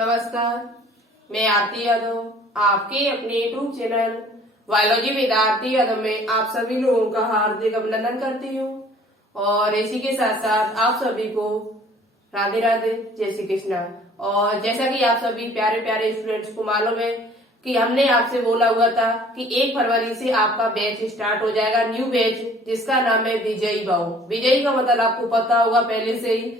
नमस्कार, मैं आरती यादव आपके अपने YouTube channel biology with Aarti Yadav में आप सभी लोगों का हार्दिक अभिनंदन करती हूँ और इसी के साथ साथ आप सभी को राधे राधे, जय श्री कृष्णा। और जैसा कि आप सभी प्यारे प्यारे स्टूडेंट्स को मालूम है कि हमने आपसे बोला हुआ था कि 1 फरवरी से आपका बैच स्टार्ट हो जाएगा, न्यू बैच, जिसका नाम है विजयी भाव। विजयी का मतलब आपको पता होगा पहले से ही,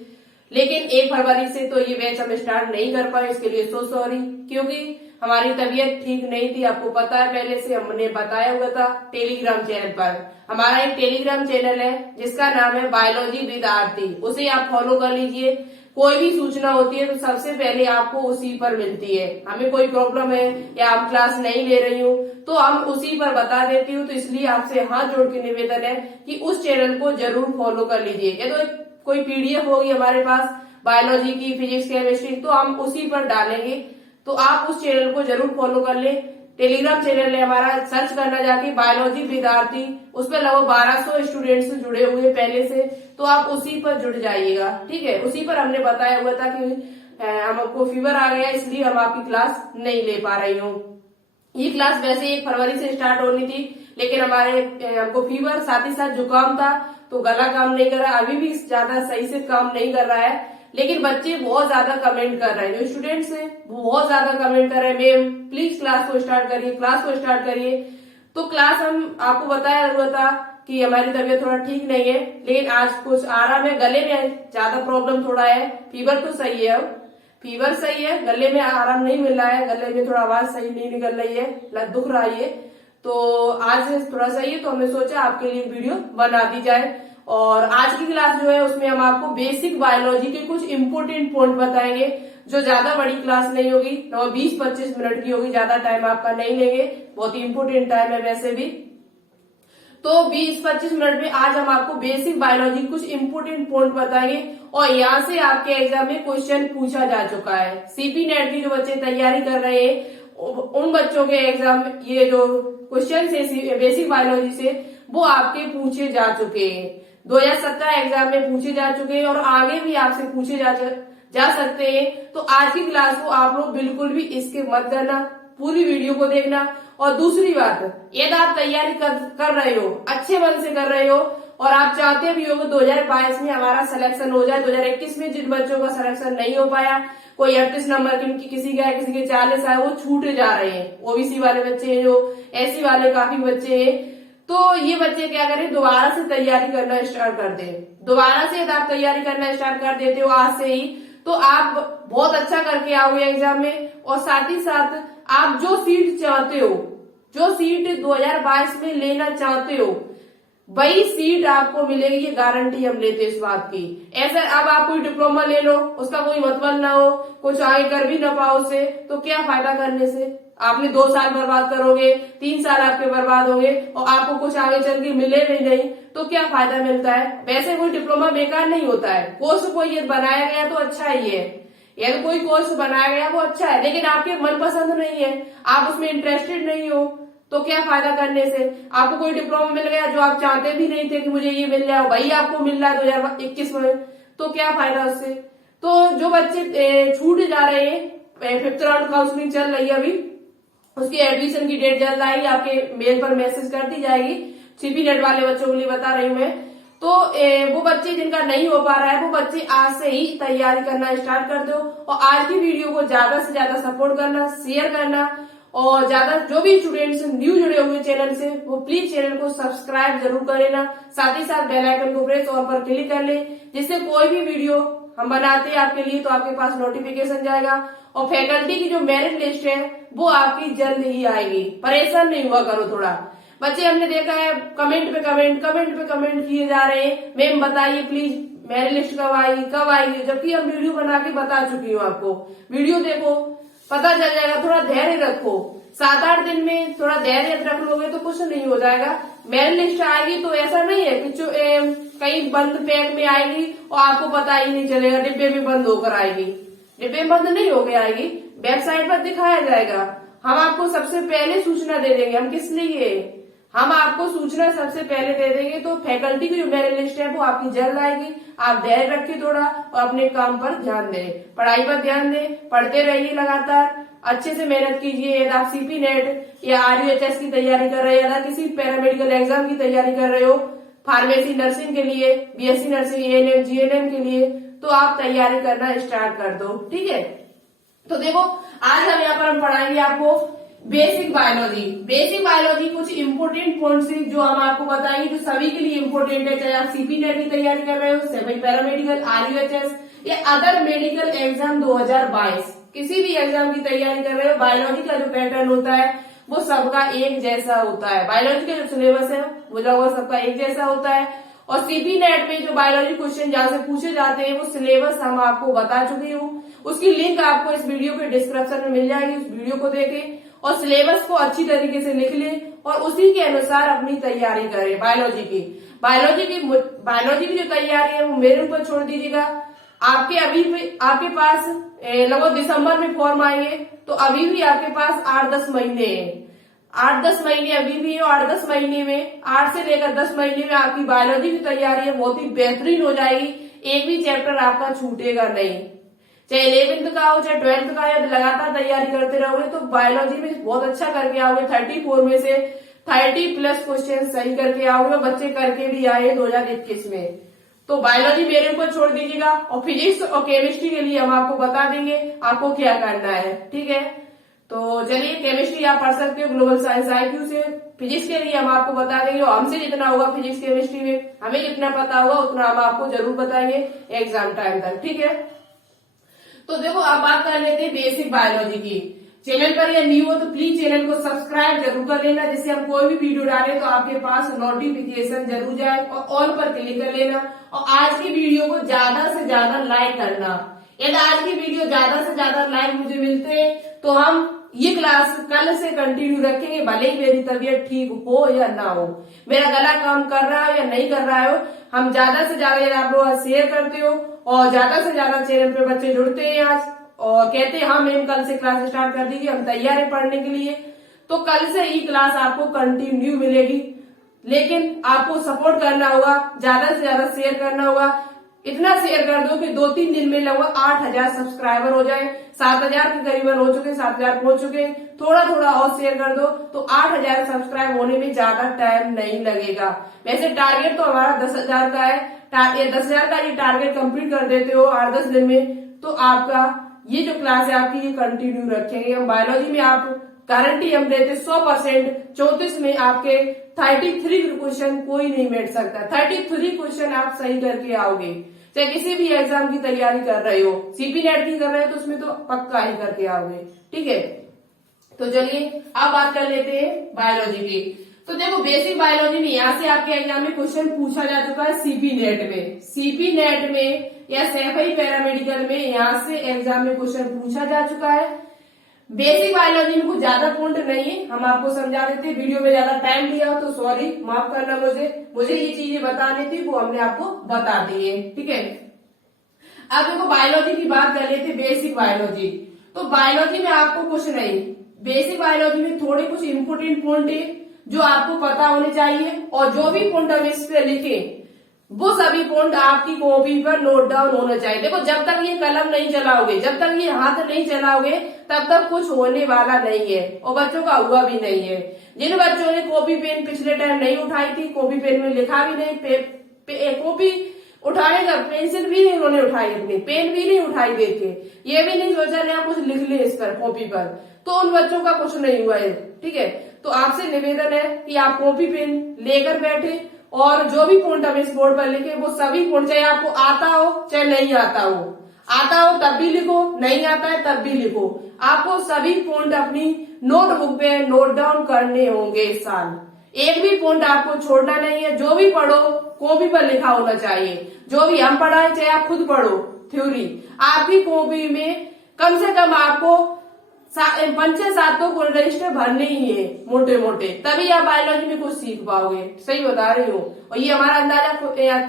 लेकिन 1 फरवरी से तो ये बैच हम स्टार्ट नहीं कर पाए, इसके लिए सो सॉरी, क्योंकि हमारी तबीयत ठीक नहीं थी। आपको पता है, पहले से हमने बताया हुआ था टेलीग्राम चैनल पर। हमारा एक टेलीग्राम चैनल है जिसका नाम है बायोलॉजी विद आरती, उसे आप फॉलो कर लीजिए। कोई भी सूचना होती है तो सबसे पहले आपको उसी पर मिलती है। हमें कोई प्रॉब्लम है या आप क्लास नहीं ले रही हूँ तो हम उसी पर बता देती हूँ, तो इसलिए आपसे हाथ जोड़ के निवेदन है कि उस चैनल को जरूर फॉलो कर लीजिए। या तो कोई पीडीएफ होगी हमारे पास बायोलॉजी की, फिजिक्स, केमिस्ट्री, तो हम उसी पर डालेंगे, तो आप उस चैनल को जरूर फॉलो कर ले। टेलीग्राम चैनल है हमारा, सर्च करना जाके बायोलॉजी विद आरती, उसमें लगभग 1200 स्टूडेंट्स जुड़े हुए पहले से, तो आप उसी पर जुड़ जाइएगा, ठीक है। उसी पर हमने बताया हुआ था कि हमको फीवर आ गया इसलिए हम आपकी क्लास नहीं ले पा रही हूँ। ये क्लास वैसे 1 फरवरी से स्टार्ट होनी थी, लेकिन हमको फीवर साथ ही साथ जुकाम था, तो गला काम नहीं कर रहा, अभी भी ज्यादा सही से काम नहीं कर रहा है। लेकिन बच्चे बहुत ज्यादा कमेंट कर रहे हैं, जो स्टूडेंट्स हैं वो बहुत ज्यादा कमेंट कर रहे हैं, मैम प्लीज क्लास को स्टार्ट करिए, क्लास को स्टार्ट करिए। तो क्लास हम आपको बताया हुआ था कि हमारी तबीयत थोड़ा ठीक नहीं है, लेकिन आज कुछ आराम है, गले में ज्यादा प्रॉब्लम थोड़ा है, फीवर तो सही है, अब फीवर सही है, गले में आराम नहीं मिल रहा है, गले में थोड़ा आवाज सही नहीं निकल रही है, दुख रहा है, तो आज थोड़ा सही है, तो हमने सोचा आपके लिए वीडियो बना दी जाए। और आज की क्लास जो है उसमें हम आपको बेसिक बायोलॉजी के कुछ इम्पोर्टेंट पॉइंट बताएंगे, जो ज्यादा बड़ी क्लास नहीं होगी, 20-25 मिनट की होगी, ज्यादा टाइम आपका नहीं लेंगे, बहुत ही इम्पोर्टेंट टाइम है वैसे भी। तो 20-25 मिनट में आज हम आपको बेसिक बायोलॉजी कुछ इम्पोर्टेंट पॉइंट बताएंगे, और यहाँ से आपके एग्जाम में क्वेश्चन पूछा जा चुका है। सीपी नेट की जो बच्चे तैयारी कर रहे हैं उन बच्चों के एग्जाम में ये जो क्वेश्चन है बेसिक बायोलॉजी से, वो आपके पूछे जा चुके हैं, 2017 एग्जाम में पूछे जा चुके हैं और आगे भी आपसे पूछे जा सकते हैं। तो आज की क्लास को आप लोग बिल्कुल भी इसके मत करना, पूरी वीडियो को देखना। और दूसरी बात, यदि आप तैयारी कर रहे हो, अच्छे मन से कर रहे हो और आप चाहते भी हो कि 2022 में हमारा सिलेक्शन हो जाए, 2021 में जिन बच्चों का सिलेक्शन नहीं हो पाया, कोई 38 नंबर की किसी का है, किसी के 40 आए, वो छूटे जा रहे हैं, ओबीसी वाले बच्चे हैं, जो एसी वाले काफी बच्चे हैं, तो ये बच्चे क्या करें, दोबारा से तैयारी करना स्टार्ट कर दे। दोबारा से यदि आप तैयारी करना स्टार्ट कर देते हो आज से ही, तो आप बहुत अच्छा करके आओगे एग्जाम में, और साथ ही साथ आप जो सीट चाहते हो, जो सीट 2022 में लेना चाहते हो, वही सीट आपको मिलेगी, ये गारंटी हम लेते हैं इस बात की। ऐसा अब आप कोई डिप्लोमा ले लो, उसका कोई मतलब ना हो, कुछ आगे कर भी ना पाओ उससे, तो क्या फायदा करने से? आपने 2 साल बर्बाद करोगे, 3 साल आपके बर्बाद होंगे और आपको कुछ आगे चल के मिले भी नहीं, तो क्या फायदा मिलता है? वैसे कोई डिप्लोमा बेकार नहीं होता है, कोर्स कोई ये बनाया गया तो अच्छा ही है, यदि कोई कोर्स बनाया गया वो अच्छा है, लेकिन आपके मनपसंद नहीं है, आप उसमें इंटरेस्टेड नहीं हो, तो क्या फायदा करने से? आपको कोई डिप्लोमा मिल गया जो आप चाहते भी नहीं थे कि मुझे ये मिल जाए, वही आपको मिल रहा है 2021 में, तो क्या फायदा उससे? तो जो बच्चे छूट जा रहे हैं, 5th राउंड काउंसलिंग चल रही है अभी, उसकी एडमिशन की डेट जल्द आएगी, आपके मेल पर मैसेज कर दी जाएगी। सीपी नेट वाले बच्चों के लिए बता रही हूँ मैं। तो वो बच्चे जिनका नहीं हो पा रहा है, वो बच्चे आज से ही तैयारी करना स्टार्ट कर दो, और आज की वीडियो को ज्यादा से ज्यादा सपोर्ट करना, शेयर करना, और ज्यादा जो भी स्टूडेंट्स न्यू जुड़े हुए चैनल से, वो प्लीज चैनल को सब्सक्राइब जरूर कर लेना, साथ ही साथ बेल आइकन को प्रेस ऑल पर क्लिक कर ले, जिससे कोई भी वीडियो हम बनाते हैं आपके लिए तो आपके पास नोटिफिकेशन जाएगा। और फैकल्टी की जो मेरिट लिस्ट है वो आपकी जल्द ही आएगी, परेशान नहीं हुआ करो थोड़ा। बच्चे हमने देखा है कमेंट पे कमेंट किए जा रहे हैं, मैम बताइए प्लीज मेरिट लिस्ट कब आएगी, जबकि हम वीडियो बना के बता चुकी हूँ आपको। वीडियो देखो, पता चल जाएगा, थोड़ा धैर्य रखो, 7-8 दिन में थोड़ा धैर्य रख लोगे तो कुछ नहीं हो जाएगा। मेरिट लिस्ट आएगी तो ऐसा नहीं है कि कहीं बंद पैक में आएगी और आपको पता ही नहीं चलेगा, डिब्बे में बंद होकर आएगी, डिब्बे में बंद नहीं होकर आएगी, वेबसाइट पर दिखाया जाएगा, हम आपको सबसे पहले सूचना दे देंगे। हम किस लिए? हम आपको सूचना सबसे पहले दे देंगे। तो फैकल्टी की जो मेरिट लिस्ट है वो आपकी जल्द आएगी। आप धैर्य रखिए थोड़ा और अपने काम पर ध्यान दें, पढ़ाई पर ध्यान दें, पढ़ते रहिए लगातार, अच्छे से मेहनत कीजिए। यदि आप सीपी नेट या RUHS की तैयारी कर रहे हैं या किसी पैरामेडिकल एग्जाम की तैयारी कर रहे हो, फार्मेसी नर्सिंग के लिए, BSc नर्सिंग, ANM GNM के लिए, तो आप तैयारी करना स्टार्ट कर दो। ठीक है, तो देखो आज हम यहाँ पर हम पढ़ाएंगे आपको बेसिक बायोलॉजी। बेसिक बायोलॉजी कुछ इंपोर्टेंट पॉइंट्स जो हम आपको बताएंगे जो सभी के लिए इंपोर्टेंट है, चाहे आप सीपी नेट की तैयारी कर रहे हो, सेमी पैरामेडिकल, RUHS या अदर मेडिकल एग्जाम 2022, किसी भी एग्जाम की तैयारी कर रहे हो, बायोलॉजी का जो पैटर्न होता है वो सबका एक जैसा होता है। बायोलॉजी का जो सिलेबस है वो सबका एक जैसा होता है। और सीपी नेट में जो बायोलॉजी क्वेश्चन जहां से पूछे जाते हैं वो सिलेबस हम आपको बता चुकी हूँ। उसकी लिंक आपको इस वीडियो के डिस्क्रिप्शन में मिल जाएगी। उस वीडियो को देखें और सिलेबस को अच्छी तरीके से लिख ले और उसी के अनुसार अपनी तैयारी करें। बायोलॉजी की जो तैयारी है वो मेरे ऊपर छोड़ दीजिएगा। आपके पास लगभग दिसंबर में फॉर्म आएंगे, तो अभी भी आपके पास 8-10 महीने हैं। 8-10 महीने अभी भी है। 8-10 महीने में 8 से लेकर 10 महीने में आपकी बायोलॉजी की तैयारी है बहुत ही बेहतरीन हो जाएगी। एक भी चैप्टर आपका छूटेगा नहीं, चाहे 11th का हो चाहे 12th का, या लगातार तैयारी करते रहोगे तो बायोलॉजी में बहुत अच्छा करके आओगे। 34 में से 30+ क्वेश्चन सही करके आओगे। बच्चे करके भी आए 2021 में। तो बायोलॉजी मेरे ऊपर छोड़ दीजिएगा और फिजिक्स और केमिस्ट्री के लिए हम आपको बता देंगे आपको क्या करना है। ठीक है, तो चलिए केमिस्ट्री आप पढ़ सकते हो ग्लोबल साइंस IQ से। फिजिक्स के लिए हम आपको बता देंगे और हमसे जितना होगा फिजिक्स केमिस्ट्री में, हमें जितना पता होगा उतना हम आपको जरूर बताएंगे एग्जाम टाइम तक। ठीक है, तो देखो अब बात कर लेते हैं बेसिक बायोलॉजी की। चैनल पर या न्यू हो तो प्लीज चैनल को सब्सक्राइब जरूर कर लेना, जिससे हम कोई भी वीडियो डालें तो आपके पास नोटिफिकेशन जरूर जाए, और ऑल पर क्लिक कर लेना। और आज की वीडियो को ज्यादा से ज्यादा लाइक करना। यदि आज की वीडियो ज्यादा से ज्यादा लाइक मुझे मिलते हैं तो हम ये क्लास कल से कंटिन्यू रखेंगे, भले ही मेरी तबीयत ठीक हो या ना हो, मेरा गला काम कर रहा हो या नहीं कर रहा हो। हम ज्यादा से ज्यादा यदि आप लोग शेयर करते हो और ज्यादा से ज्यादा चैनल पे बच्चे जुड़ते हैं आज और कहते हैं हाँ मैम कल से क्लास स्टार्ट कर दीजिए, हम तैयार है पढ़ने के लिए, तो कल से ही क्लास आपको कंटिन्यू मिलेगी। लेकिन आपको सपोर्ट करना होगा, ज्यादा से ज्यादा शेयर करना होगा। इतना शेयर कर दो कि 2-3 दिन में लगभग 8,000 सब्सक्राइबर हो जाए। 7,000 के करीबन हो चुके, 7,000 पहुंच चुके। थोड़ा थोड़ा और शेयर कर दो तो 8,000 सब्सक्राइब होने में ज्यादा टाइम नहीं लगेगा। वैसे टारगेट तो हमारा 10,000 का है। 10,000 का ये टारगेट कंप्लीट कर देते हो 8-10 दिन में तो आपका ये जो क्लास है आपकी ये कंटिन्यू रखेंगे। हम बायोलॉजी में आप गारंटी हम देते 100%। 34 में आपके 33 क्वेश्चन कोई नहीं बैठ सकता। 33 क्वेश्चन आप सही करके आओगे, चाहे किसी भी एग्जाम की तैयारी कर रहे हो। सीपी नेट की कर रहे हो तो उसमें तो पक्का ही करके आओगे। ठीक है, तो चलिए अब बात कर लेते हैं बायोलॉजी की। तो देखो बेसिक बायोलॉजी में यहाँ से आपके एग्जाम में क्वेश्चन पूछा जा चुका है सीपी नेट में। सीपी नेट में या सैफई पैरामेडिकल में यहाँ से एग्जाम में क्वेश्चन पूछा जा चुका है। बेसिक बायोलॉजी में कुछ ज्यादा पॉइंट नहीं है, हम आपको समझा देते हैं। वीडियो में ज्यादा टाइम लिया हो तो सॉरी, माफ करना। मुझे ये चीजें बतानी थी वो हमने आपको बता दी है। ठीक है, अब देखो बायोलॉजी की बात कर लेते बेसिक बायोलॉजी। तो बायोलॉजी में आपको कुछ नहीं, बेसिक बायोलॉजी में थोड़े कुछ इंपोर्टेंट पॉइंट है जो आपको पता होने चाहिए, और जो भी पॉइंट हम इस पे लिखे वो सभी पॉइंट आपकी कॉपी पर नोट डाउन होना चाहिए। देखो जब तक ये कलम नहीं चलाओगे, जब तक ये हाथ नहीं चलाओगे तब तक कुछ होने वाला नहीं है, और बच्चों का हुआ भी नहीं है। जिन बच्चों ने कॉपी पेन पिछले टाइम नहीं उठाई थी, कॉपी पेन में लिखा भी नहीं, कॉपी उठाने का पेंसिल भी नहीं उन्होंने उठाई, अपनी पेन भी नहीं उठाई देखे, ये भी नहीं सोचा यहाँ कुछ लिख ले इस पर कॉपी पर, तो उन बच्चों का कुछ नहीं हुआ है। ठीक है, तो आपसे निवेदन है कि आप कॉपी पेन लेकर बैठे और जो भी पॉइंट हम इस बोर्ड पर लिखे वो सभी पॉइंट, चाहे आपको आता हो चाहे नहीं आता हो, आता हो तब भी लिखो, नहीं आता है तब भी लिखो। आपको सभी पॉइंट अपनी नोटबुक पे नोट डाउन करने होंगे इस साल। एक भी पॉइंट आपको छोड़ना नहीं है। जो भी पढ़ो कॉपी पर लिखा होना चाहिए। जो भी हम पढ़ाए चाहे आप खुद पढ़ो थ्योरी, आपकी कॉपी में कम से कम आपको 5-7 तो रजिस्टर भरने ही है मोटे मोटे, तभी आप बायोलॉजी में कुछ सीख पाओगे। सही बता रही हूँ, और ये हमारा अंदाजा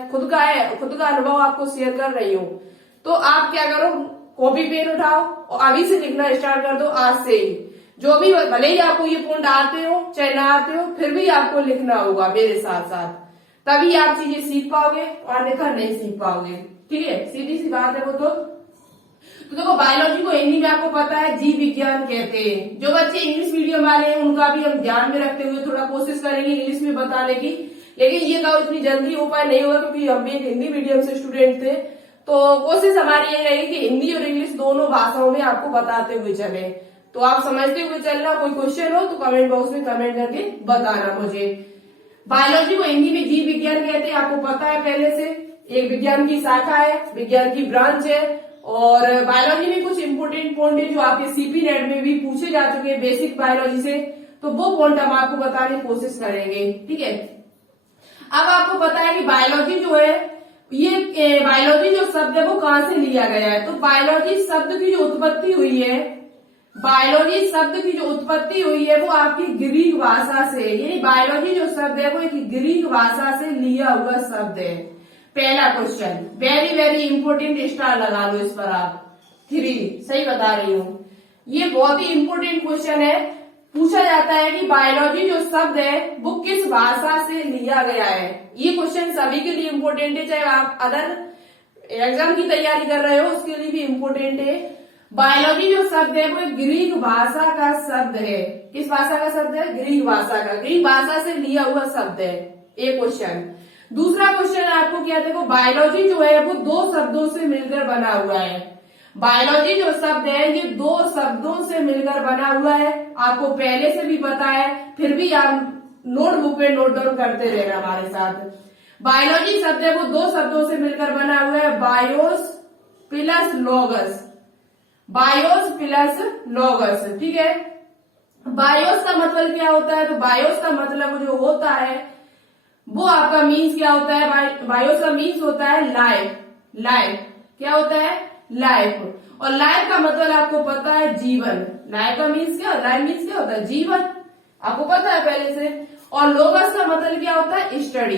खुद का है, खुद का अनुभव आपको शेयर कर रही हूँ। तो आप क्या करो, कॉपी पेन उठाओ और अभी से लिखना स्टार्ट कर दो, आज से ही। जो भी भले ही आपको ये पॉइंट आते हो चाहे ना आते हो, फिर भी आपको लिखना होगा मेरे साथ साथ, तभी आप चीजें सीख पाओगे, और लिखा नहीं सीख पाओगे। ठीक है, सीधी सी बात है वो तो देखो बायोलॉजी को हिंदी में आपको पता है जीव विज्ञान कहते हैं। जो बच्चे इंग्लिश मीडियम वाले हैं उनका भी हम ध्यान में रखते हुए थोड़ा कोशिश करेंगे इंग्लिश में बताने की, लेकिन ये गाँव इतनी जल्दी उपाय नहीं होगा क्योंकि हम भी एक हिंदी मीडियम से स्टूडेंट थे। तो कोशिश हमारी ये रहेगी कि हिंदी और इंग्लिश दोनों भाषाओं में आपको बताते हुए चले, तो आप समझते हुए चलना। कोई क्वेश्चन हो तो कमेंट बॉक्स में कमेंट करके बताना मुझे। बायोलॉजी को हिंदी में जीव विज्ञान कहते हैं, आपको पता है पहले से, एक विज्ञान की शाखा है, विज्ञान की ब्रांच है। और बायोलॉजी में कुछ इंपोर्टेंट पॉइंट है जो आपके सीपी नेट में भी पूछे जा चुके हैं बेसिक बायोलॉजी से, तो वो पॉइंट हम आपको बताने की कोशिश करेंगे। ठीक है, अब आपको पता है कि बायोलॉजी जो है, ये बायोलॉजी जो शब्द है वो कहां से लिया गया है। तो बायोलॉजी शब्द की जो उत्पत्ति हुई है, बायोलॉजी शब्द की जो उत्पत्ति हुई है वो आपकी ग्रीक भाषा से, यानी बायोलॉजी जो शब्द है वो एक ग्रीक भाषा से लिया हुआ शब्द है। पहला question, very very important, star लगा लो इस पर आप, 3, सही बता रही हूँ। ये बहुत ही इंपोर्टेंट क्वेश्चन है, पूछा जाता है कि बायोलॉजी जो शब्द है वो किस भाषा से लिया गया है। ये क्वेश्चन सभी के लिए इम्पोर्टेंट है, चाहे आप अदर एग्जाम की तैयारी कर रहे हो उसके लिए भी इम्पोर्टेंट है। बायोलॉजी जो शब्द है वो एक ग्रीक भाषा का शब्द है। किस भाषा का शब्द है? ग्रीक भाषा का, ग्रीक भाषा से लिया हुआ शब्द है। एक क्वेश्चन। दूसरा क्वेश्चन आपको क्या, देखो बायोलॉजी जो है वो 2 शब्दों से मिलकर बना हुआ है। बायोलॉजी जो शब्द है ये 2 शब्दों से मिलकर बना हुआ है, आपको पहले से भी पता है, फिर भी आप नोटबुक पे नोट डाउन करते रहना हमारे साथ। बायोलॉजी शब्द है वो 2 शब्दों से मिलकर बना हुआ है, BIOS plus logos, BIOS plus logos. ठीक है, बायोस का मतलब क्या होता है? तो बायोस का मतलब जो होता है वो आपका मीन्स क्या होता है? बायोस का मीन्स होता है लाइफ। लाइफ क्या होता है? लाइफ। और लाइफ का मतलब आपको पता है जीवन। लाइफ का मीन्स क्या? लाइफ मीन्स क्या होता है? जीवन, आपको पता है पहले से। और लोगस का मतलब क्या होता है? स्टडी।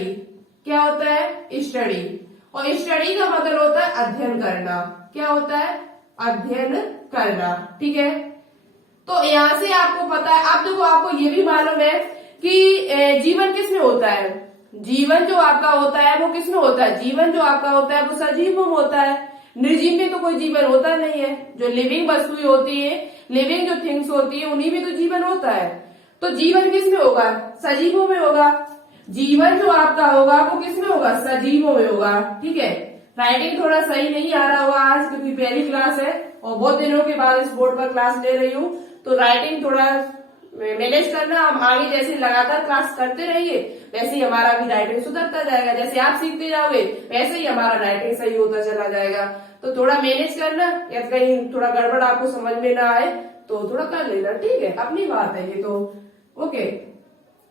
क्या होता है? स्टडी। और स्टडी का मतलब होता है अध्ययन करना। क्या होता है? अध्ययन करना। ठीक है, तो यहां से आपको पता है। अब देखो आपको ये भी मालूम है कि जीवन किसमें होता है? जीवन जो आपका होता है वो किसमें होता है? जीवन जो आपका होता है वो सजीवों में होता है, निर्जीव में तो कोई जीवन होता नहीं है। जो लिविंग वस्तुएं होती है, लिविंग जो थिंग्स होती है, उन्हीं में तो जीवन होता है। तो जीवन किसमें होगा? सजीवों में होगा। जीवन जो आपका होगा वो किसमें होगा? सजीवों में होगा। ठीक है, राइटिंग थोड़ा सही नहीं आ रहा होगा आज क्योंकि पहली क्लास है और बहुत दिनों के बाद इस बोर्ड पर क्लास ले रही हूँ, तो राइटिंग थोड़ा मैनेज करना। हम आगे जैसे लगातार क्लास करते रहिए वैसे ही हमारा भी राइटिंग सुधरता जाएगा। जैसे आप सीखते जाओगे वैसे ही हमारा राइटिंग सही होता चला जाएगा। तो थोड़ा मैनेज करना, या कहीं थोड़ा गड़बड़ आपको समझ में ना आए तो थोड़ा कर लेना। ठीक है, अपनी बात है ये तो। ओके,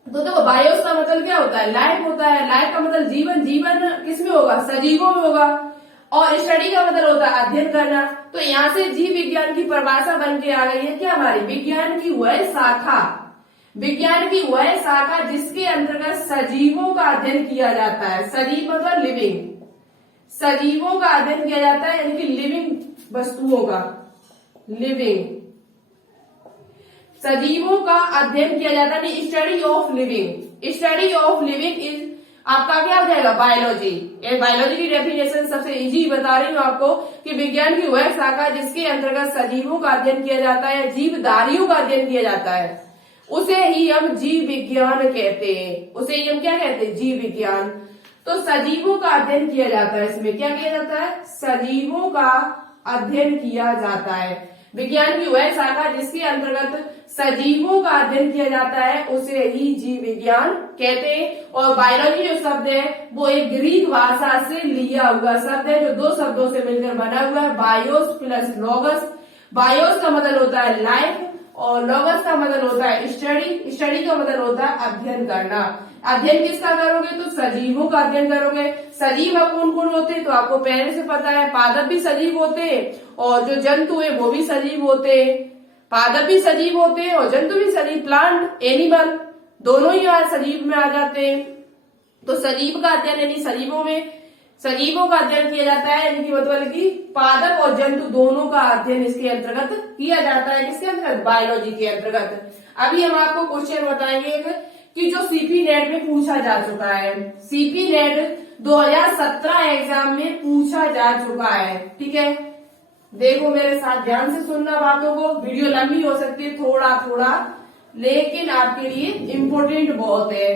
तो देखो बायोस का मतलब क्या होता है? लाइफ होता है। लाइफ का मतलब जीवन। जीवन किसमें होगा? सजीवों में होगा। और स्टडी का मतलब होता है अध्ययन करना। तो यहाँ से जीव विज्ञान की परिभाषा बन के आ गई है क्या हमारी? विज्ञान की वह शाखा, विज्ञान की वह शाखा जिसके अंतर्गत सजीवों का अध्ययन किया जाता है। सजीव मतलब लिविंग, सजीवों का अध्ययन किया जाता है, यानी कि लिविंग वस्तुओं का, लिविंग सजीवों का अध्ययन किया जाता है। Study of living, study of living is आपका क्या हो जाएगा? बायोलॉजी। बायोलॉजी की डेफिनेशन सबसे इजी बता रही हूँ आपको कि विज्ञान की वह शाखा जिसके अंतर्गत सजीवों का अध्ययन किया जाता है, जीवधारियों का अध्ययन किया जाता है, उसे ही हम जीव विज्ञान कहते हैं। उसे ही हम क्या कहते हैं? जीव विज्ञान। तो सजीवों का अध्ययन किया जाता है, इसमें क्या किया जाता है? सजीवों का अध्ययन किया जाता है। विज्ञान की वह शाखा जिसके अंतर्गत सजीवों का अध्ययन किया जाता है उसे ही जीव विज्ञान कहते हैं। और बायोलॉजी जो शब्द है वो एक ग्रीक भाषा से लिया हुआ शब्द है जो 2 शब्दों से मिलकर बना हुआ है, बायोस प्लस लॉगस। बायोस का मतलब होता है लाइफ और लॉगस का मतलब होता है स्टडी। स्टडी का मतलब होता है अध्ययन करना। अध्ययन किसका करोगे? तो सजीवों का अध्ययन करोगे। सजीव कौन कौन होते हैं? तो आपको पहले से पता है, पादप भी सजीव होते हैं और जो जंतु है वो भी सजीव होते हैं। पादप भी सजीव होते हैं और जंतु भी सजीव, प्लांट एनिमल दोनों ही सजीव में आ जाते हैं। तो सजीव का अध्ययन यानी सजीवों में सजीवों का अध्ययन किया जाता है, यानी कि मतलब कि पादप और जंतु दोनों का अध्ययन इसके अंतर्गत किया जाता है। किसके अंतर्गत? बायोलॉजी के अंतर्गत। अभी हम आपको क्वेश्चन बताएंगे कि जो सीपी नेट में पूछा जा चुका है, सीपी नेट 2017 एग्जाम में पूछा जा चुका है। ठीक है, देखो मेरे साथ ध्यान से सुनना बातों को, वीडियो लंबी हो सकती है थोड़ा थोड़ा, लेकिन आपके लिए इम्पोर्टेंट बहुत है,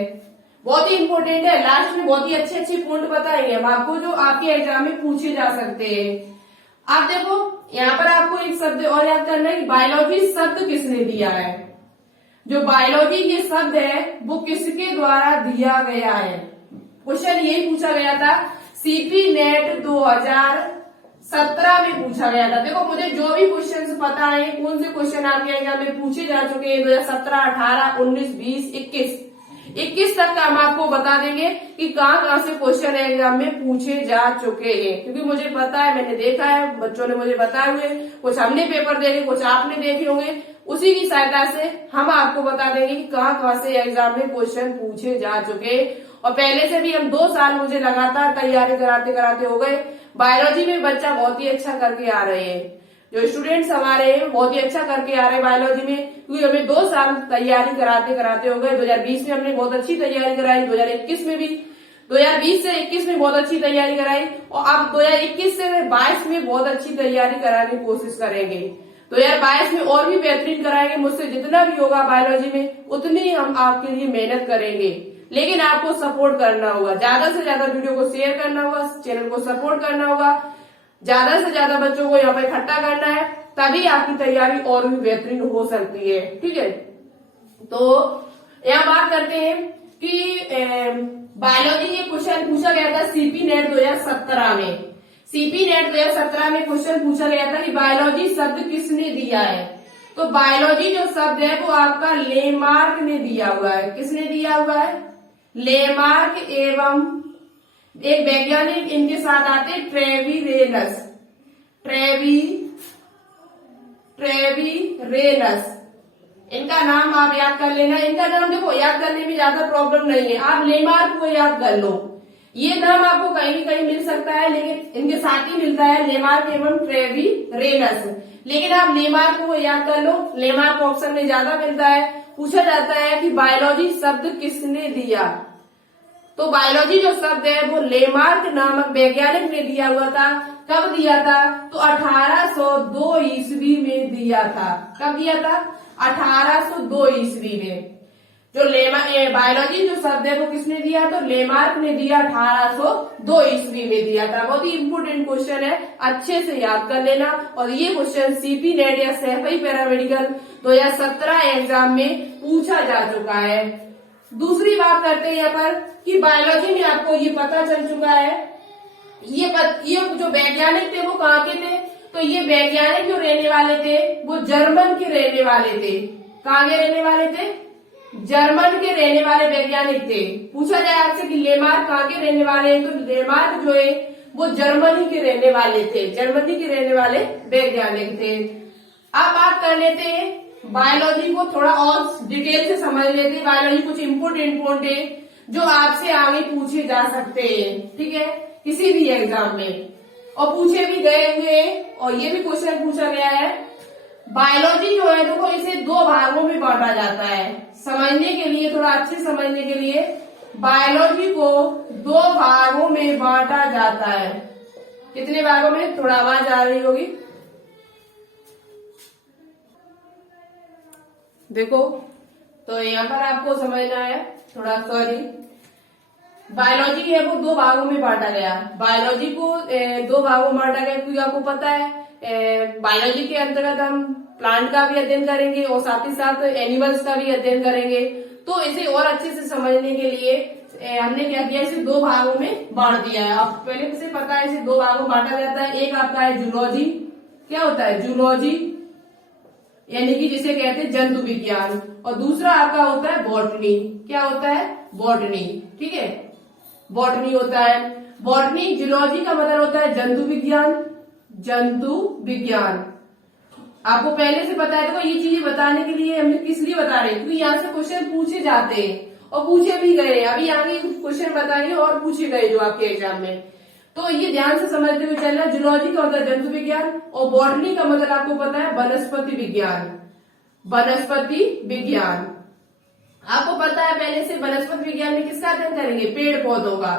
बहुत ही इम्पोर्टेंट है। लास्ट में बहुत ही अच्छे अच्छे पॉइंट बताएंगे हम आपको जो आपके एग्जाम में पूछे जा सकते हैं। आप देखो यहाँ पर आपको एक शब्द और याद करना है कि बायोलॉजी शब्द किसने दिया है। जो बायोलॉजी ये शब्द है वो किसके द्वारा दिया गया है। क्वेश्चन यही पूछा गया था, सीपी नेट 2017 में पूछा गया था। देखो मुझे जो भी क्वेश्चन पता है, कौन से क्वेश्चन आपके एग्जाम में पूछे जा चुके हैं 2017, 18, 19, 20, 21 तक का हम आपको बता देंगे कि कहाँ से क्वेश्चन एग्जाम में पूछे जा चुके हैं। क्योंकि मुझे पता है, मैंने देखा है, बच्चों ने मुझे बताए हुए, कुछ हमने पेपर देखे, कुछ आपने देखे होंगे, उसी की सहायता से हम आपको बता देंगे कि कहाँ से एग्जाम में क्वेश्चन पूछे जा चुके। और पहले से भी हम 2 साल मुझे लगातार तैयारी कराते कराते हो गए। बायोलॉजी में बच्चा बहुत ही अच्छा करके आ रहे हैं, जो स्टूडेंट्स हमारे हैं बहुत ही अच्छा करके आ रहे हैं बायोलॉजी में, क्योंकि हमें 2 साल तैयारी कराते कराते हो गए। 2020 में हमने बहुत अच्छी तैयारी कराई, 2021 में भी, 2020 से 21 में बहुत अच्छी तैयारी कराई, और अब 2021 से 22 में बहुत अच्छी तैयारी कराने की कोशिश करेंगे। 2022 में और भी बेहतरीन कराएंगे। मुझसे जितना भी होगा बायोलॉजी में उतनी हम आपके लिए मेहनत करेंगे, लेकिन आपको सपोर्ट करना होगा, ज्यादा से ज्यादा वीडियो को शेयर करना होगा, चैनल को सपोर्ट करना होगा, ज्यादा से ज्यादा बच्चों को यहाँ पे इकट्ठा करना है, तभी आपकी तैयारी और भी बेहतरीन हो सकती है। ठीक है, तो यहाँ बात करते हैं कि बायोलॉजी के क्वेश्चन पूछा गया था सीपी नेट 2017 में। सीपी नेट 2017 में क्वेश्चन पूछा गया था कि बायोलॉजी शब्द किसने दिया है। तो बायोलॉजी जो शब्द है वो आपका लेमार्क ने दिया हुआ है। किसने दिया हुआ है? लेमार्क एवं एक वैज्ञानिक इनके साथ आते ट्रेविरेनस, ट्रेविरेनस, इनका नाम आप याद कर लेना। इनका नाम देखो याद करने में ज्यादा प्रॉब्लम नहीं है, आप लेमार्क को याद कर लो। ये नाम आपको कहीं भी कहीं मिल सकता है, लेकिन इनके साथ ही मिलता है, लेमार्क एवं ट्रेविरेनस। लेकिन आप लेमार्क को याद कर लो, लेमार्क ऑप्शन में ज्यादा मिलता है। पूछा जाता है कि बायोलॉजी शब्द किसने दिया, तो बायोलॉजी जो शब्द है वो लेमार्क नामक वैज्ञानिक ने दिया हुआ था। कब दिया था? तो 1802 ईस्वी में दिया था। कब दिया था? 1802 ईस्वी में। जो बायोलॉजी जो शब्द है वो किसने दिया? तो लेमार्क ने दिया, 1802 ईस्वी में दिया था। बहुत ही इंपोर्टेंट क्वेश्चन है, अच्छे से याद कर लेना। और ये क्वेश्चन सीपी नेट या सैफई पैरामेडिकल 2017 एग्जाम में पूछा जा चुका है। दूसरी बात करते हैं यहाँ पर कि बायोलॉजी में आपको ये पता चल चुका है, ये जो वैज्ञानिक थे वो कहाँ के थे? तो ये वैज्ञानिक जो रहने वाले थे वो जर्मन के रहने वाले थे। कहाँ के रहने वाले थे? जर्मन के रहने वाले वैज्ञानिक थे। पूछा जाए आपसे कि लेमार्क कहाँ के रहने वाले हैं, तो लेमार्क जो है वो जर्मनी के रहने वाले थे, जर्मनी के रहने वाले वैज्ञानिक थे। अब बात कर लेते हैं बायोलॉजी को थोड़ा और डिटेल से समझ लेते हैं। बायोलॉजी कुछ इम्पोर्टेंट पॉइंट है जो आपसे आगे पूछे जा सकते हैं, ठीक है, किसी भी एग्जाम में, और पूछे भी गए हुए। और ये भी क्वेश्चन पूछा गया है, बायोलॉजी जो है देखो इसे 2 भागों में बांटा जाता है। समझने के लिए, थोड़ा अच्छे समझने के लिए, बायोलॉजी को 2 भागों में बांटा जाता है। कितने भागों में? थोड़ा आवाज आ रही होगी, देखो तो यहाँ पर आपको समझना है थोड़ा, सॉरी, बायोलॉजी है वो 2 भागों में बांटा गया। बायोलॉजी को 2 भागों में बांटा गया क्योंकि आपको पता है बायोलॉजी के अंतर्गत हम प्लांट का भी अध्ययन करेंगे और साथ ही साथ एनिमल्स का भी अध्ययन करेंगे। तो इसे और अच्छे से समझने के लिए हमने क्या किया, इसे 2 भागों में बांट दिया है। आप पहले से पता है इसे 2 भागों में बांटा जाता है। एक आपका है जूलॉजी। क्या होता है? जूलॉजी, यानी कि जिसे कहते हैं जंतु विज्ञान, और दूसरा आपका होता है बॉटनी। क्या होता है? बॉटनी, ठीक है, बॉटनी होता है। बॉटनी, जूलॉजी का मतलब होता है जंतु विज्ञान, जंतु विज्ञान। आपको पहले से पता है। देखो ये चीजें बताने के लिए हमने किस लिए बता रहे हैं, क्योंकि यहाँ से क्वेश्चन पूछे जाते हैं और पूछे भी गए। अभी आगे क्वेश्चन बताएंगे और पूछे गए जो आपके एग्जाम में। तो ये ध्यान से समझते हुए चलना, जूलॉजी का मतलब जंतु विज्ञान और बॉटनी का मतलब आपको पता है वनस्पति विज्ञान। वनस्पति विज्ञान आपको पता है पहले से, वनस्पति विज्ञान में किसका अध्ययन करेंगे? पेड़ पौधों का।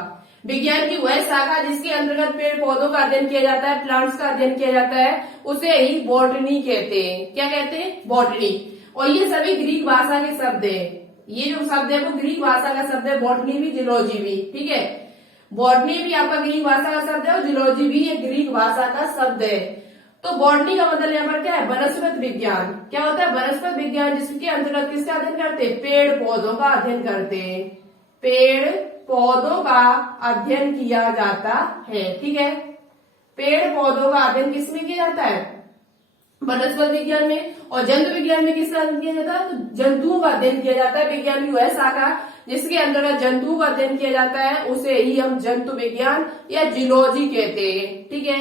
विज्ञान की वह शाखा जिसके अंतर्गत पेड़ पौधों का अध्ययन किया जाता है, प्लांट्स का अध्ययन किया जाता है, उसे ही बॉटनी कहते हैं। क्या कहते हैं? बॉटनी। और ये सभी ग्रीक भाषा के शब्द है। ये जो शब्द है वो ग्रीक भाषा का शब्द है, बॉटनी भी जूलॉजी भी। ठीक है, बॉटनी भी आपका ग्रीक भाषा का शब्द है और जूलॉजी भी एक ग्रीक भाषा का शब्द है। तो बॉटनी का मतलब यहाँ पर क्या है? वनस्पति विज्ञान। क्या होता है? वनस्पति विज्ञान, जिसके अंतर्गत किसका अध्ययन करते हैं? पेड़ पौधों का अध्ययन करते हैं। पेड़ पौधों का अध्ययन किया जाता है। ठीक है, पेड़ पौधों का अध्ययन किसमें किया जाता है? वनस्पति विज्ञान में। और जंतु विज्ञान में किसका अध्ययन किया जाता है? तो जंतुओं का अध्ययन किया जाता है। विज्ञान की वह शाखा जिसके अंतर्गत जंतुओं का अध्ययन किया जाता है, उसे ही हम जंतु विज्ञान या जूलॉजी कहते हैं। ठीक है,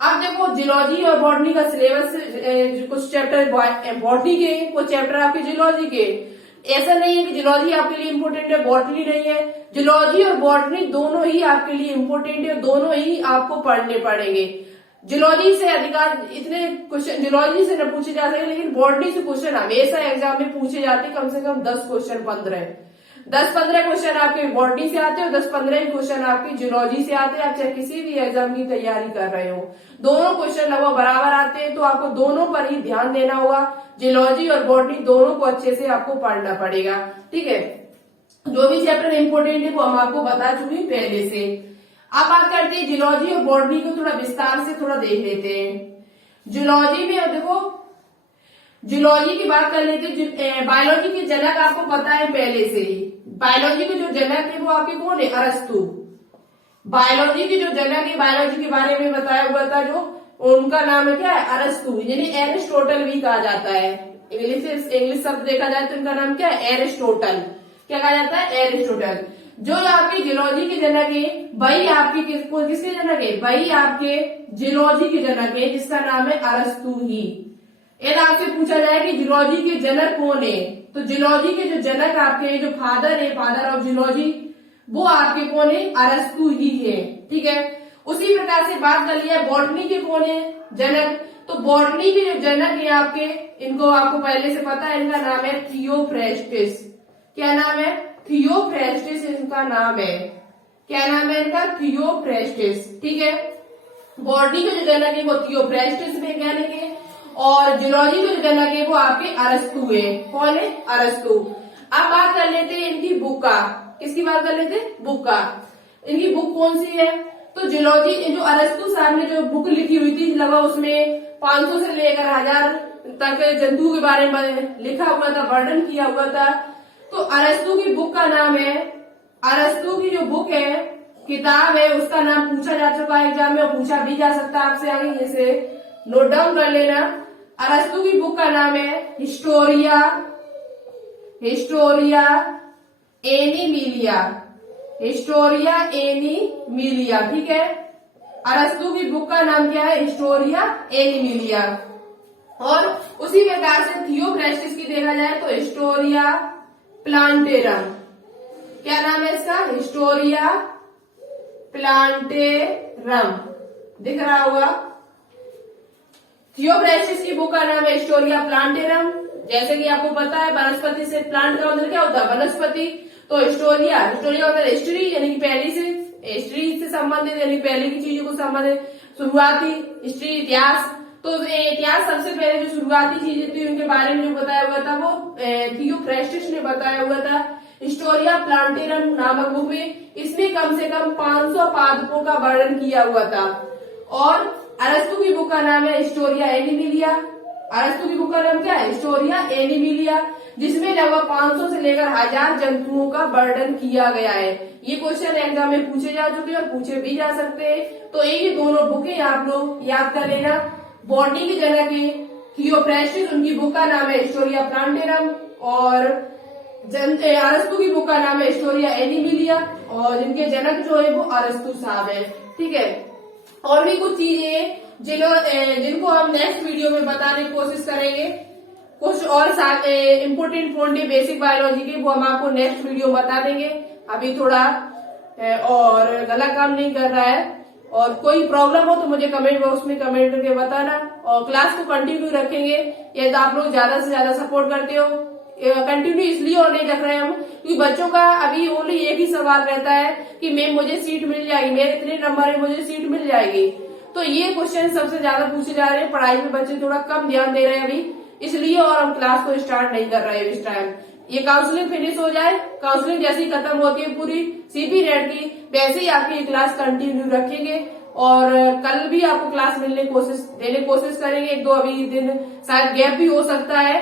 अब देखो जूलॉजी और बॉटनी का सिलेबस, कुछ चैप्टर बॉटनी के, कुछ चैप्टर आपके जूलॉजी के। ऐसा नहीं है कि जूलॉजी आपके लिए इम्पोर्टेंट है, बॉटनी नहीं है। जूलॉजी और बॉटनी दोनों ही आपके लिए इम्पोर्टेंट है, दोनों ही आपको पढ़ने पड़ेंगे। जूलॉजी से अधिकार इतने क्वेश्चन जूलॉजी से न पूछे जा सके, लेकिन बॉटनी से क्वेश्चन हमेशा एग्जाम में पूछे जाते, कम से कम 10 क्वेश्चन 10-15 क्वेश्चन आपके बॉटनी से आते हैं और 10-15 क्वेश्चन आपके जूलॉजी से आते हैं। आप चाहे किसी भी एग्जाम की तैयारी कर रहे हो, दोनों क्वेश्चन लगभग बराबर आते हैं, तो आपको दोनों पर ही ध्यान देना होगा। जूलॉजी और बॉटनी दोनों को अच्छे से आपको पढ़ना पड़ेगा। ठीक है, जो भी चैप्टर इम्पोर्टेंट है वो हम आपको बता चुके हैं पहले से। अब बात करते हैं जूलॉजी और बॉटनी को थोड़ा विस्तार से थोड़ा देख लेते हैं। जूलॉजी में देखो, जूलॉजी की बात कर लेते हैं। बायोलॉजी के जनक आपको पता है पहले से ही। बायोलॉजी के जो जनक है वो आपके कौन है? अरस्तु। बायोलॉजी के जो जनक है, बायोलॉजी के बारे में बताया हुआ था जो, उनका नाम है क्या है? अरस्तु, यानी एरिस्टोटल भी कहा जाता है। इंग्लिश शब्द देखा जाए तो इनका नाम क्या है? एरिस्टोटल। क्या कहा जाता है? एरिस्टोटल। जो आपके जूलॉजी के जनक है वही आपके किसके जनक है? वही आपके जूलॉजी के जनक है, जिसका नाम है अरस्तु ही। यदि आपसे पूछा जाए कि जूलॉजी के जनक कौन है, तो जूलॉजी के जो जनक आपके जो फादर है, फादर ऑफ जूलॉजी, वो आपके कौन है? अरस्तु ही है। ठीक है, उसी प्रकार से बात कर लिया बॉटनी के कौन है जनक, तो बॉटनी के जो जनक है आपके, इनको आपको पहले से पता है, इनका नाम है थियोफ्रेस्टिस। क्या नाम है? थियोफ्रेस्टिस इनका नाम है। क्या नाम है इनका? थियोफ्रेस्टिस। ठीक है, बॉटनी के जो जनक है वो थियोफ्रेस्टिस वैज्ञानिक है और जूलॉजी के जो जनक है वो आपके अरस्तु है। कौन है? अरस्तु। अब बात कर लेते हैं इनकी बुक का। किसकी बात कर लेते हैं? बुक का। इनकी बुक कौन सी है? तो जूलॉजी, जो अरस्तु साहब ने जो बुक लिखी हुई थी, लगभग उसमें 500 से लेकर 1000 तक जंतुओं के बारे में लिखा हुआ था, वर्णन किया हुआ था। तो अरस्तु की बुक का नाम है, अरस्तु की जो बुक है, किताब है, उसका नाम पूछा जा चुका है एग्जाम में और पूछा भी जा सकता है आपसे आगे, जैसे नोट डाउन कर लेना। अरस्तु की बुक का नाम है हिस्टोरिया एनिमिलिया। Historia Animalia. ठीक है, अरस्तु की बुक का नाम क्या है? Historia Animalia. और उसी प्रकार से थियोफ्रेस्टिस की देखा जाए तो हिस्टोरिया प्लांटेरम। क्या नाम है इसका? Historia plantarum. दिख रहा होगा। थियोफ्रेस्टिस की बुक का नाम है हिस्टोरिया प्लांटेरम। जैसे कि आपको पता है वनस्पति से प्लांट का मतलब क्या होता है? वनस्पति। तो हिस्टोरिया होता है हिस्ट्री, यानी कि पहली से, हिस्ट्री से संबंधित, यानी पहले की चीजों को संबंधित, शुरुआती हिस्ट्री, इतिहास। तो इतिहास सबसे पहले जो शुरुआती चीजें थी उनके बारे में जो बताया हुआ था वो थियोफ्रेस्टिस ने बताया हुआ था हिस्टोरिया प्लांटेरम नामक बुक में। इसमें कम से कम 500 पादपों का वर्णन किया हुआ था। और अरस्तु की बुक का नाम है हिस्टोरिया एनिमिलिया। अरस्तु की बुक का नाम क्या है? हिस्टोरिया एनिमिलिया, जिसमें लगभग 500 से लेकर 1000 जंतुओं का वर्णन किया गया है। ये क्वेश्चन एग्जाम में पूछे जा चुके हैं और पूछे भी जा सकते हैं। तो ये दोनों बुकें आप लोग याद कर लेना। बॉटनी के जनक है थियोफ्रेस्टिस, उनकी बुक का नाम है हिस्टोरिया प्लांटेरम। और अरस्तु की बुक का नाम है हिस्टोरिया एनिमिलिया और जिनके जनक जो है वो अरस्तु साहब है। ठीक है, और भी कुछ चीजें जिनको हम नेक्स्ट वीडियो में बताने की कोशिश करेंगे। कुछ और इम्पोर्टेंट पॉइंट है बेसिक बायोलॉजी के, वो हम आपको नेक्स्ट वीडियो में बता देंगे। अभी थोड़ा और गला काम नहीं कर रहा है और कोई प्रॉब्लम हो तो मुझे कमेंट बॉक्स में कमेंट करके बताना, और क्लास को कंटिन्यू रखेंगे यदि आप लोग ज्यादा से ज्यादा सपोर्ट करते हो। कंटिन्यू इसलिए और नहीं रख रहे हैं हम क्योंकि बच्चों का अभी ओनली एक ही सवाल रहता है कि मैम मुझे सीट मिल जाएगी, मेरे इतने नंबर है मुझे सीट मिल जाएगी। तो ये क्वेश्चन सबसे ज्यादा पूछे जा रहे हैं, पढ़ाई में बच्चे थोड़ा कम ध्यान दे रहे हैं अभी, इसलिए और हम क्लास को स्टार्ट नहीं कर रहे हैं इस टाइम। ये काउंसलिंग फिनिश हो जाए, काउंसलिंग जैसी खत्म होती है पूरी सीपी नेट की, वैसे ही आपकी ये क्लास कंटिन्यू रखेंगे और कल भी आपको क्लास देने की कोशिश करेंगे। एक दो अभी दिन शायद गैप भी हो सकता है,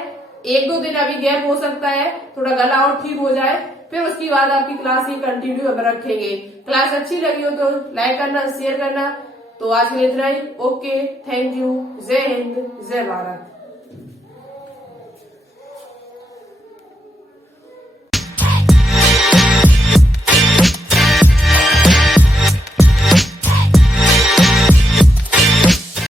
एक दो दिन अभी गैप हो सकता है, थोड़ा गला और ठीक हो जाए, फिर उसके बाद आपकी क्लास ही कंटिन्यू अब रखेंगे। क्लास अच्छी लगी हो तो लाइक करना, शेयर करना। तो आज के लिए इतना ही। Okay, thank you. जय हिंद, जय भारत।